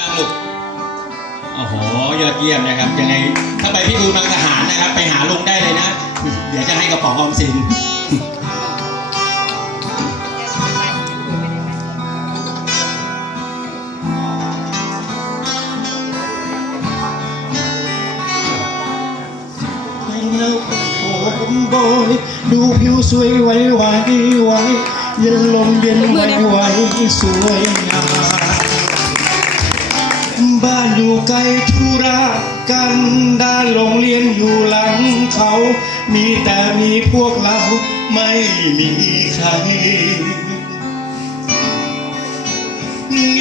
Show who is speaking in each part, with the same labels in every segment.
Speaker 1: บ้างลูกโอ้โหยอดเยี่ยมนะครับ ยังไงถ้าไปพิบูลบางทหารนะครับ ไปหาลุงได้เลยนะ เดี๋ยวจะให้กระป๋องออมสิน
Speaker 2: ไปแล้วโอ้ผมโบยดูผิวสวยไหวไหวไวเย็นลมเย็นไหวไหวสวยงาม อยู่ไกลธุระกันด้านโรงเรียนอยู่หลังเขา มีแต่มีพวกเราไม่มีใคร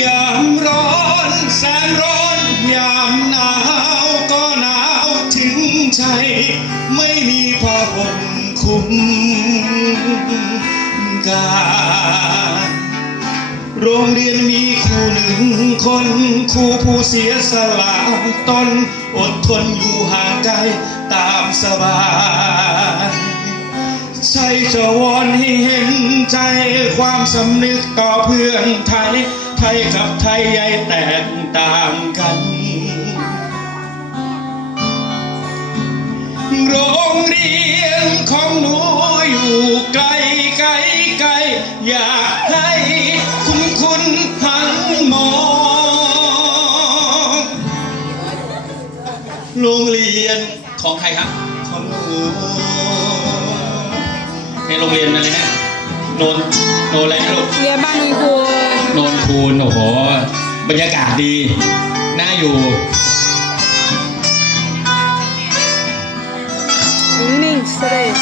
Speaker 2: ยามร้อนแสนร้อนยามหนาวก็หนาวถึงใจไม่มีผ้าห่มคลุมกาย โรงเรียนมีครูหนึ่งคนครูผู้เสียสละตนอดทนอยู่ห่างไกลตามสบายใช่จะวอนให้เห็นใจความสำนึกต่อเพื่อนไทย ไทยกับไทยใหญ่แตกต่างกัน โรงเรียนของหนูอยู่ไกลไกลไกลอยากให้ คุณคุณหันมองโรงเรียน
Speaker 1: ของใครครับ
Speaker 2: ของหนู
Speaker 1: ในโรงเรียนอะไรนะโนนโนนอะไรนะลูก
Speaker 3: เรียนบ้านมีครู
Speaker 1: โนนคูนโอ้โหบรรยากาศดี น่าอยู่
Speaker 3: นิ่งๆเสด็จ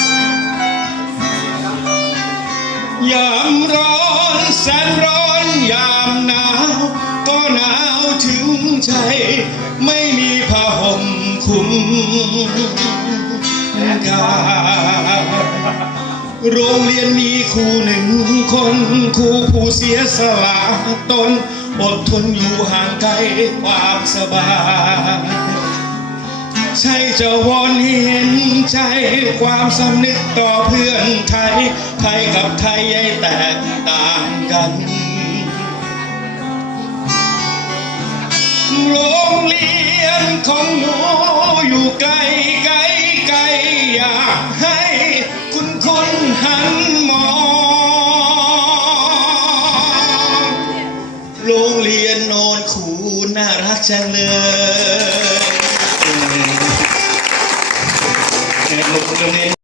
Speaker 2: ยามร้อนแสนร้อน ใจไม่มีผ้าห่มคลุมกายโรงเรียนมีครูหนึ่งคนครูผู้เสียสละตน อดทนอยู่ห่างไกลความสบายใช่จะวอนให้เห็นใจความสำนึกต่อเพื่อนไทย ไทยกับไทยใหญ่แตกต่างกัน โรงเรียนของหนูอยู่ไกลไกลไกลอยากให้คุณคุณหันมองโรงเรียนโนนขูน่ารักจังเลยโรงเรียน